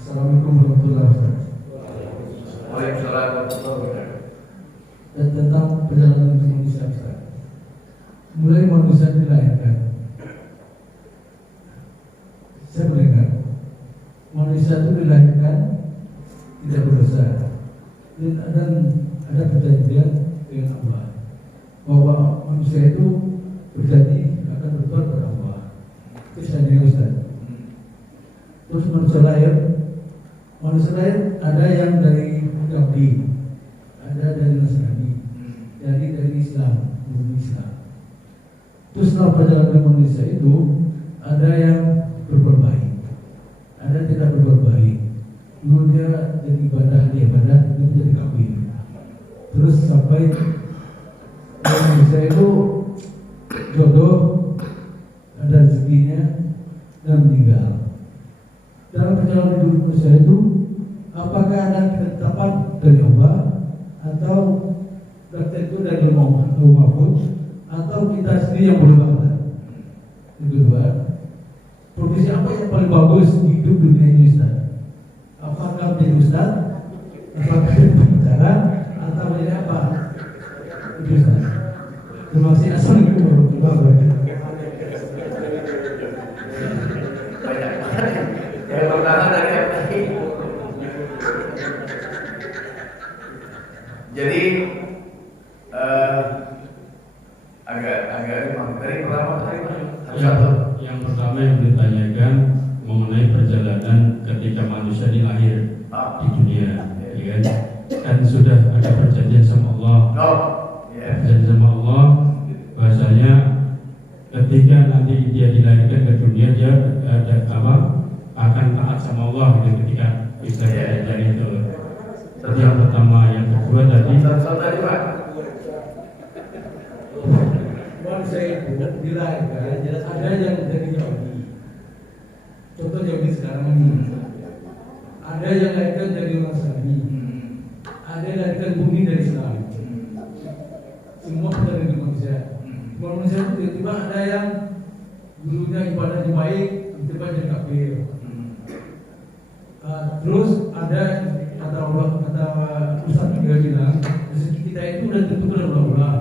Assalamualaikum warahmatullahi wabarakatuh. Waalaikumsalam warahmatullahi wabarakatuh. Dan tentang perjalanan manusia, mulai manusia dilahirkan, saya mendengar manusia itu dilahirkan tidak berdosa, dan ada perjanjian dengan Allah bahwa manusia itu berjanji akan berbuat kepada Allah. Itu saya dengar Ustaz. Terus manusia lain ada yang dari Yahudi, ada dari Nasrani, dari Islam, bukan Islam. Terus setelah perjalanan manusia itu ada yang berbuat baik, ada yang tidak berbuat baik. Lalu dia jadi ibadah, dia menjadi kafir. Terus sampai manusia itu jodoh, ada rezekinya, dan meninggal. Dalam perjalanan hidup manusia itu, apakah ada ketetapan dari Allah, atau data itu dari Allah Mahfuz, atau kita sendiri yang berubah? Yang kedua, profesi apa yang paling bagus hidup dunia ini Ustaz? Apakah menjadi Ustaz, apakah menjadi pengacara, atau menjadi apa? Itu Ustaz. Terima kasih. Assalamualaikum warahmatullahi wabarakatuh. Yang pertama dari apa tadi? Jadi agak rimang. Dari pertama tadi satu. Yang pertama yang ditanyakan mengenai perjalanan ketika manusia ini lahir di dunia, ya kan? Kan sudah ada perjanjian sama Allah. Perjanjian sama Allah, bahasanya ketika nanti dia dilahirkan ke dunia, dia ada apa? Akan taat sama Allah gitu, ketika bisa perjanjian itu. Jadi yang pertama, yang kedua tadi. Satu tadi Pak. Manusia itu dilahirkan, jelas ada yang dari Yahudi. Contoh Yahudi sekarang ini, ada yang lahirkan dari Nasrani, ada yang lahirkan bumi dari Islam. Semua dari manusia. Manusia itu tiba-tiba ada yang dulunya ibadahnya baik, tiba-tiba jadi kafir. Terus ada kata Ustaz juga bilang rezeki kita itu udah tentu dari Allah.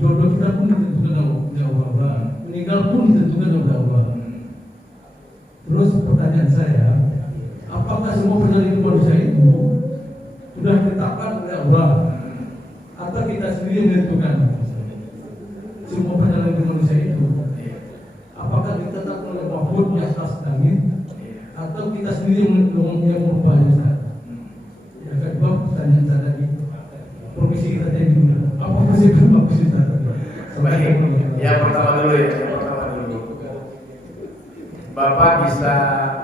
jodoh kita pun ditentukan oleh Allah, meninggal pun ditentukan oleh Allah. Terus pertanyaan saya, apakah semua perjalanan manusia itu sudah ditetapkan oleh Allah, atau kita sendiri menentukan semua perjalanan manusia itu? Apakah ditetapkan oleh Mahfud yang atas langit, atau kita sendiri yang merubahnya? Ustaz? Yang kedua pertanyaan saya tadi, profesi kita tadi juga. Apa profesi kita tadi? Baik, yang pertama dulu. Bapak bisa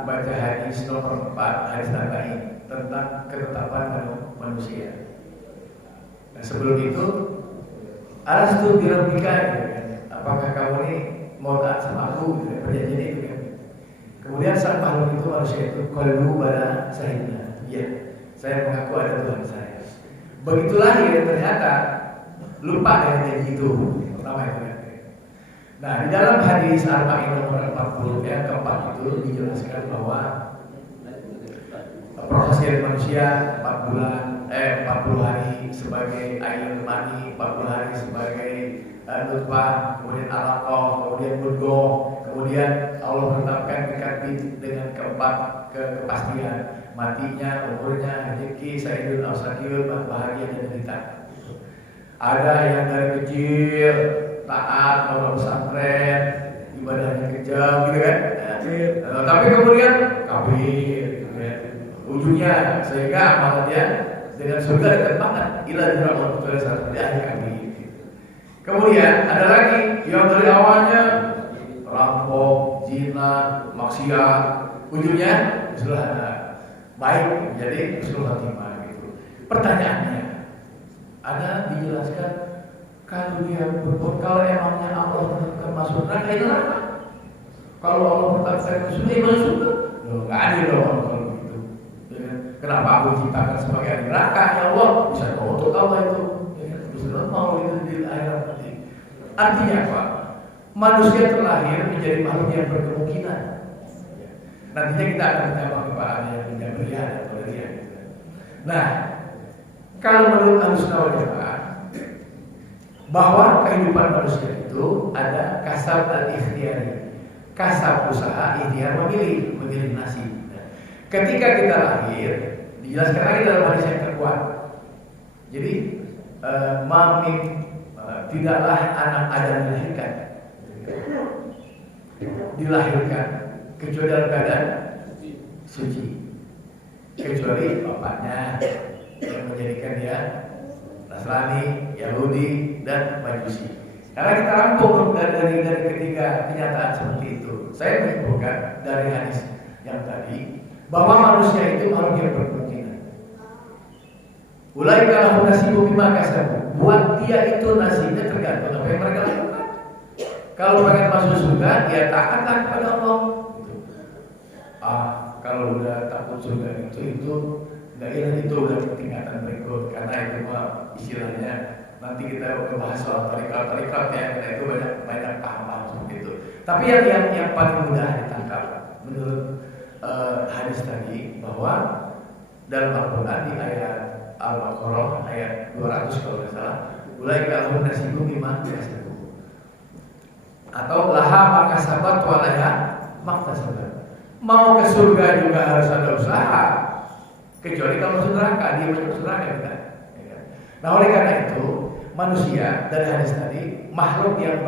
baca hadis nomor 4, hadis Nabawi tentang ketetapan manusia. Nah, sebelum itu, alastu birabbika, apakah kamu ini mau taat sama aku? Perjanjian itu kan. Kemudian sang makhluk itu manusia itu qalu bala sahibna. Iya, saya mengaku ada Tuhan saya. Begitu lahir ternyata lupa dengan janji itu. Pertama itu kan. Nah, di dalam hadis Arba'in nomor 40 yang keempat itu dijelaskan bahwa proses dari manusia 40 hari sebagai air mani, 40 hari sebagai nutfah, kemudian alaqah, kemudian mudghah, kemudian Allah menetapkan dengan keempat kepastian matinya, umurnya, rezeki, sayyidul awsakiyul, bahagia dan derita. Ada yang dari kecil taat, orang pesantren, ibadahnya kejam, gitu kan? Tapi kemudian kafir, gitu kan? Ujungnya sehingga amalannya dengan surga dekat banget. Ila dirahmat kecuali satu dia kafir. Kemudian ada lagi yang dari awalnya rampok, zina, maksiat, ujungnya sudah baik menjadi husnul khatimah gitu. Pertanyaannya, ada dijelaskan kalau dia berbuat, kalau emangnya Allah menetapkan masuk neraka itu neraka. Kalau Allah menetapkan masuk surga, masuk surga. Nggak adil dong kalau begitu. Kenapa aku ciptakan sebagai ahli neraka? Ya Allah bisa untuk Allah itu. Bisa mau itu di akhirat nanti. Artinya apa? Manusia terlahir menjadi makhluk yang berkemungkinan. Nantinya kita akan menjawab kepada yang menjawabnya atau dia. Nah, kalau menurut Ahlussunnah wal Jamaah bahwa kehidupan manusia itu ada kasab dan ikhtiyari. Kasab usaha, ikhtiar memilih nasib. Ketika kita lahir, dijelaskan lagi dalam hadis yang terkuat. Jadi, tidaklah anak Adam dilahirkan kecuali dalam keadaan suci, kecuali bapaknya yang menjadikan dia Nasrani, Yahudi, dan Majusi. Karena kita rangkum dari ketiga kenyataan seperti itu, saya menyimpulkan dari hadis yang tadi bahwa manusia itu makhluk yang berkemungkinan. Ulaika lahum nasibum mimma kasabu. Buat dia itu nasibnya tergantung apa yang mereka lakukan. Kalau mereka masuk surga, dia taatlah kepada Allah. Kalau udah takut surga itu nggak ingat itu udah tingkatan berikut, karena itu mah istilahnya nanti kita membahas soal tarikat ya, karena itu banyak paham seperti itu. Tapi yang paling mudah ditangkap menurut hadis tadi bahwa dalam Al-Quran di ayat Al-Baqarah ayat 200 kalau tidak salah, ulaika lahum nasibum mimma kasabu, atau laha makasabat wa laha maktasabat. Mau ke surga juga harus ada usaha, kecuali kalau masuk neraka, dia masuk neraka kita. Nah, oleh karena itu manusia dari hadis tadi makhluk yang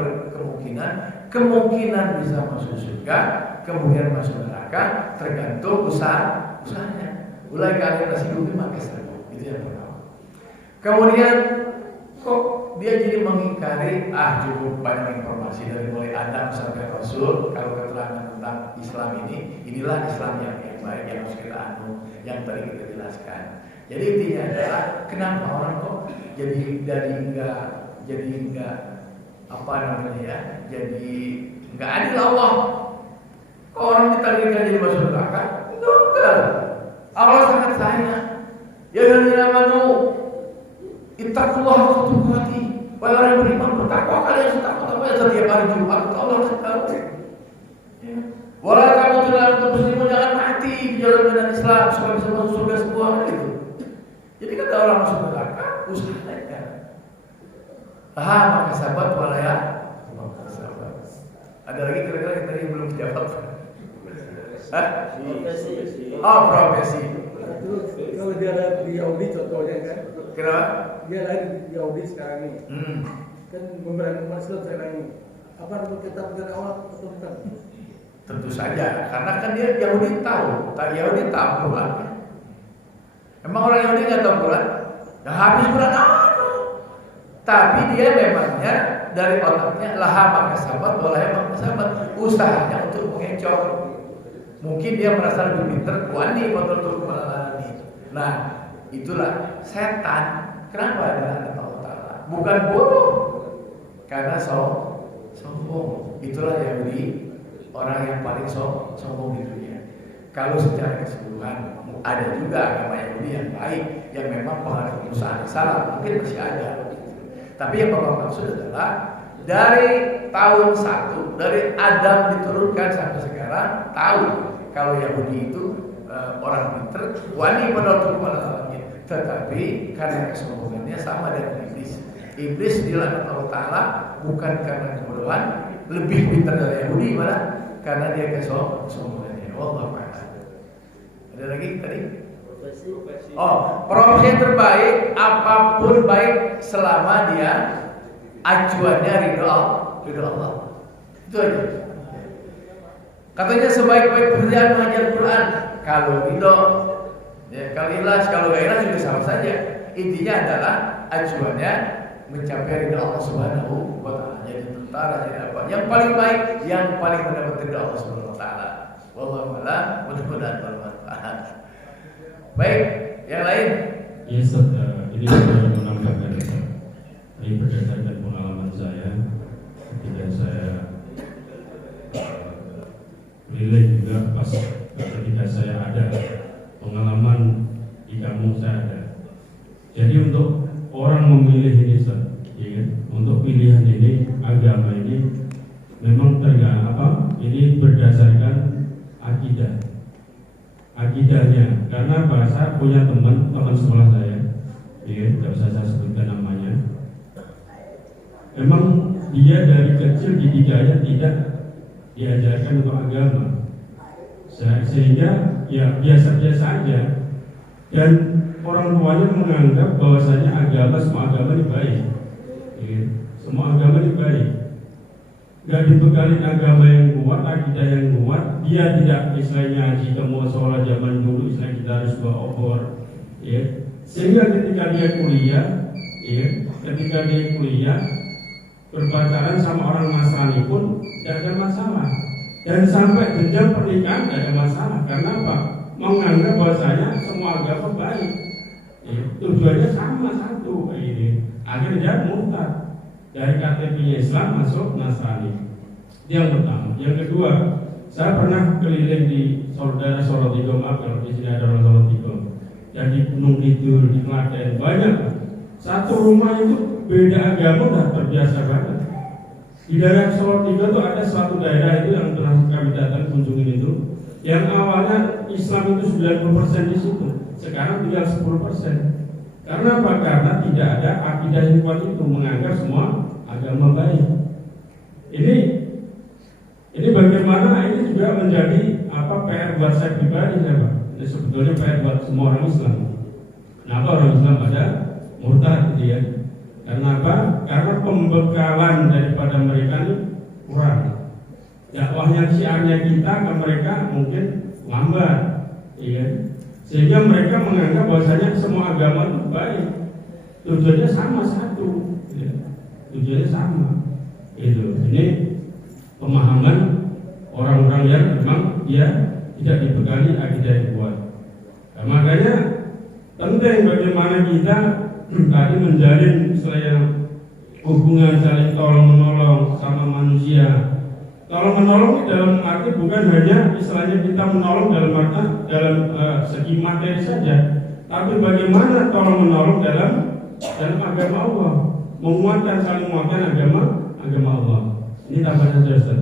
kemungkinan bisa masuk surga, kemudian masuk neraka, tergantung usahanya. Ulai kalian nasibum mimma kasabu. Itu yang pertama. Kemudian kok dia jadi mengingkari cukup banyak informasi dari mulai Adam sampai Rasul. Kalau keterangan tentang Islam inilah Islam yang baik yang harus kita yang tadi kita jelaskan. Jadi intinya adalah kenapa orang kok jadi enggak apa namanya ya, jadi enggak adil Allah. Kok orang ditakdirkan jadi masuk neraka? Enggak. Allah sangat sayang. Ya alladzina amanu ittaqullaha haqqa tuqatih. Wahai orang yang beriman, bertakwa kalian setakwa setiap hari Jumat. Allah kasih tahu. Walau kamu tidak untuk muslimun, jangan mati di jalan medan Islam supaya bisa masuk surga semua itu. Jadi kata orang masuk neraka, usahanya. Maka sahabat walaya. Ada lagi kira-kira yang tadi belum dijawab. Oh, profesi. Kalau dia ada di audit contohnya kan. Kenapa? Dia lagi di audit sekarang ini. Kan memberikan masalah sekarang ini. Apa harus kita dari awal atau bukan? Tentu saja, karena kan dia Yahudi tahu, Yahudi tahu Quran. Emang orang Yahudi nggak tahu Quran? Dah habis Quran tapi dia memangnya dari otaknya laha maka sahabat, walaya maka sahabat, usahanya untuk mengecoh. Mungkin dia merasa lebih pintar, wani betul-betul melalui. Nah, itulah setan. Kenapa adalah Allah Taala? Bukan bodoh, karena sombong. Itulah Yahudi, orang yang paling sombong di dunia. Kalau secara keseluruhan ada juga agama Yahudi yang baik, yang memang pengaruh Musa alaihissalam mungkin masih ada. Tapi yang Bapak maksud adalah dari tahun 1, dari Adam diturunkan sampai sekarang, tahu kalau Yahudi itu orang pintar, wani menurut malamnya. Tetapi karena kesombongannya sama dengan iblis. Iblis dilaknat Allah Taala bukan karena kebodohan, lebih pintar dari Yahudi malah karena dia kesombongannya. Wallahu a'lam. Ada lagi tadi? Oh, profesi terbaik apapun baik selama dia acuannya ridho Allah. Itu aja. Katanya sebaik-baik pekerjaan mengajar Quran. Kalau ridho, ya, kalau ikhlas, kalau gak ikhlas juga sama saja. Intinya adalah acuannya mencapai ridho Allah Subhanahu wa Ta'ala. Jadi tentara, jadi apa? Yang paling baik, yang paling mendapat ridho Allah Subhanahu wa Ta'ala. Wallahu a'lam, mudah-mudahan bermanfaat. Baik, yang lain? Ya, ini saya menambahkan ini berdasarkan pengalaman saya ketika saya keliling juga pas ketika saya ada pengalaman di kampung saya ada. Jadi untuk orang memilih ini, ya, untuk pilihan ini agama ini memang tergantung ini berdasarkan akidahnya. Karena saya punya teman sekolah saya, ya, tidak usah saya sebutkan namanya. Memang dia dari kecil didikannya tidak diajarkan untuk agama, sehingga ya biasa-biasa aja. Dan orang tuanya menganggap bahwasanya semua agama ini baik, ya, semua agama ini baik. Gak dibekali agama yang kuat, akidah yang kuat, dia tidak istilahnya jika mau sholat zaman dulu istilahnya kita harus bawa obor, ya. Sehingga ketika dia kuliah, berpacaran sama orang Nasrani pun tidak ada masalah, dan sampai jenjang pernikahan tidak ada masalah. Karena apa? Menganggap bahwasanya semua agama baik, ya. Tujuannya sama satu, ini akhirnya murtad. Dari KTP-nya Islam masuk Nasrani. Yang pertama. Yang kedua, saya pernah keliling di daerah Sorotigo, maaf kalau di sini ada orang Sorotigo, dan di Gunung Kidul, di Klaten, banyak. Satu rumah itu beda agama udah terbiasa banget. Di daerah Sorotigo itu ada suatu daerah itu yang pernah kami datang kunjungin itu, yang awalnya Islam itu 90% di situ, sekarang tinggal 10%. Karena apa? Karena tidak ada akidah yang kuat itu, menganggap semua agama baik. Ini bagaimana ini juga menjadi PR buat saya pribadi, ya Pak. Ini sebetulnya PR buat semua orang Islam. Kenapa orang Islam pada murtad gitu ya? Karena apa? Karena pembekalan daripada mereka ini kurang. Dakwahnya syiarnya kita ke mereka mungkin lambat, ya. Sehingga mereka menganggap bahwasanya semua agama itu baik. Tujuannya sama satu, ya. Tujuannya sama. Itu. Ini pemahaman orang-orang yang memang dia tidak dibekali akidah yang kuat. Nah, makanya penting bagaimana kita tadi menjalin hubungan saling tolong menolong sama manusia. Tolong menolong dalam arti bukan hanya istilahnya kita menolong dalam segi materi saja, tapi bagaimana tolong menolong dalam agama Allah, saling menguatkan agama Allah. Ini tambahan saja Ustaz,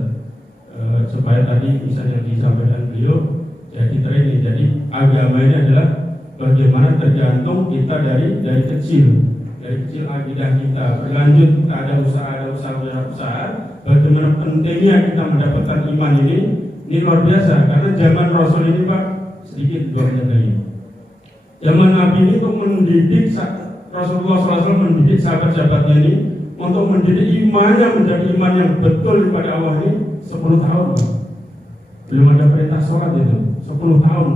supaya tadi misalnya disampaikan beliau jadi training. Jadi agama ini adalah bagaimana tergantung kita dari kecil. dari kecil akidah kita berlanjut ada usaha, bagaimana pentingnya kita mendapatkan iman ini luar biasa. Karena zaman Rasul ini Pak, sedikit dua lagi. Zaman Nabi ini untuk mendidik Rasulullah SAW mendidik sahabat-sahabatnya ini untuk mendidik imannya menjadi iman yang betul kepada Allah ini 10 tahun Pak. Belum ada perintah sholat itu 10 tahun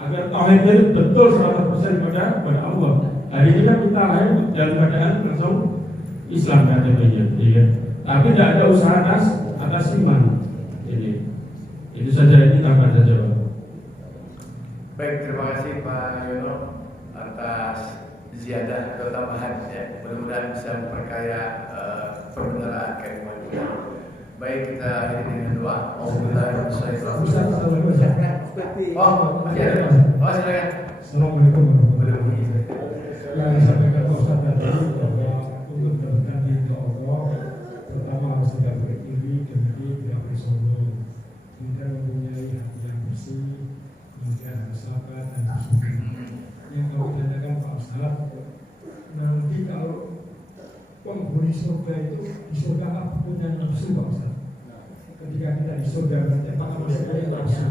agar tauhidnya itu betul 100% kepada Allah. Hari ini kan kita lahir dalam keadaan langsung Islam katanya, ya. Tapi tidak ada usaha atas iman. Ini itu saja, ini tambahan saja Pak. Baik, terima kasih Pak Yono atas ziyadah atau tambahan ya. Mudah-mudahan bisa memperkaya perbendaharaan kalimat kita. Baik, kita akhiri dengan doa. Alhamdulillah. Oh, masih ada. Oh, silakan. Assalamualaikum warahmatullahi Boleh. Yang disampaikan Pak Ustaz tadi bahwa untuk mendapatkan ridho Allah pertama harus tidak beriri, kemudian tidak bersombong, kemudian mempunyai hati yang bersih, kemudian bersabar dan bersyukur. Yang kalau dikatakan Pak Ustaz, nanti kalau penghuni surga itu di surga apa punya nafsu Pak Ustaz? Ketika kita di surga berarti apa maksudnya nafsu?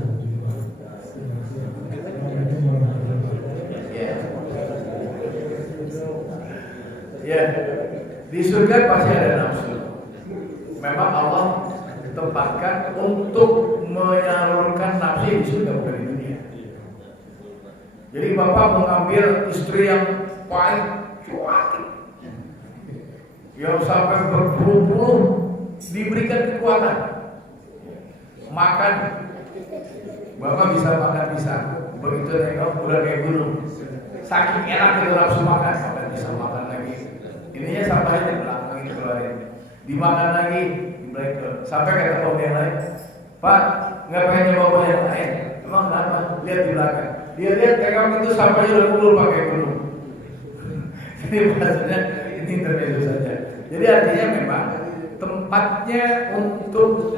Ya, di surga pasti ada nafsu. Memang Allah ditempatkan untuk menyalurkan nafsu di surga, bukan di dunia. Jadi Bapak mengambil istri yang baik, cuek, yang sampai berpuluh-puluh diberikan kekuatan, makan, Bapak bisa makan pisang, begitu nengok udah kayak gunung, saking enak itu nafsu makan, sampai bisa makan lagi. Ininya sampahnya di belakang itu keluarin, dimakan lagi, sampai kata bau yang lain, Pak, nggak pengen nyoba yang lain, emang kenapa? Lihat di belakang, dia lihat kayak itu sampahnya udah ulur pakai gunung. Jadi maksudnya ini intermezzo saja. Jadi artinya memang tempatnya untuk